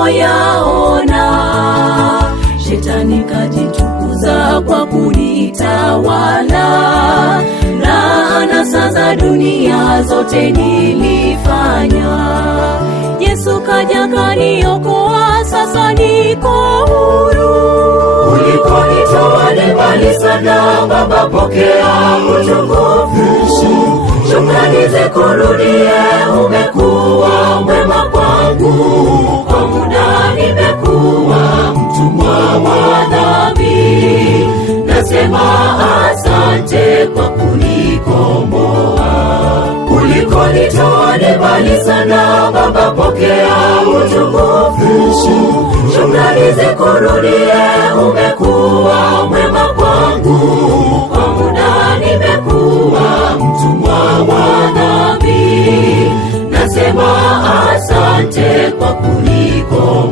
niliyoyaona. Shetani kajitukuza kwa kunitawala, na anasa za dunia zote nilifanya. Yesu kaja kaniokoa, sasa niko huru. Ulikonitoa ni mbali sana, Baba pokea utukufu. Shukrani zikurudie, umekuwa mwema kwangu. Kwa muda nimekuwa mtumwa wa dhambi, nasema asante kwa kunikomboa. Ulikonitoa ni mbali sana, Baba pokea utukufu. Shukrani zikurudie, umekuwa mwema kwangu. Kwa muda nimekuwa mtumwa wa dhambi, nasema asante kwa kunikomboa.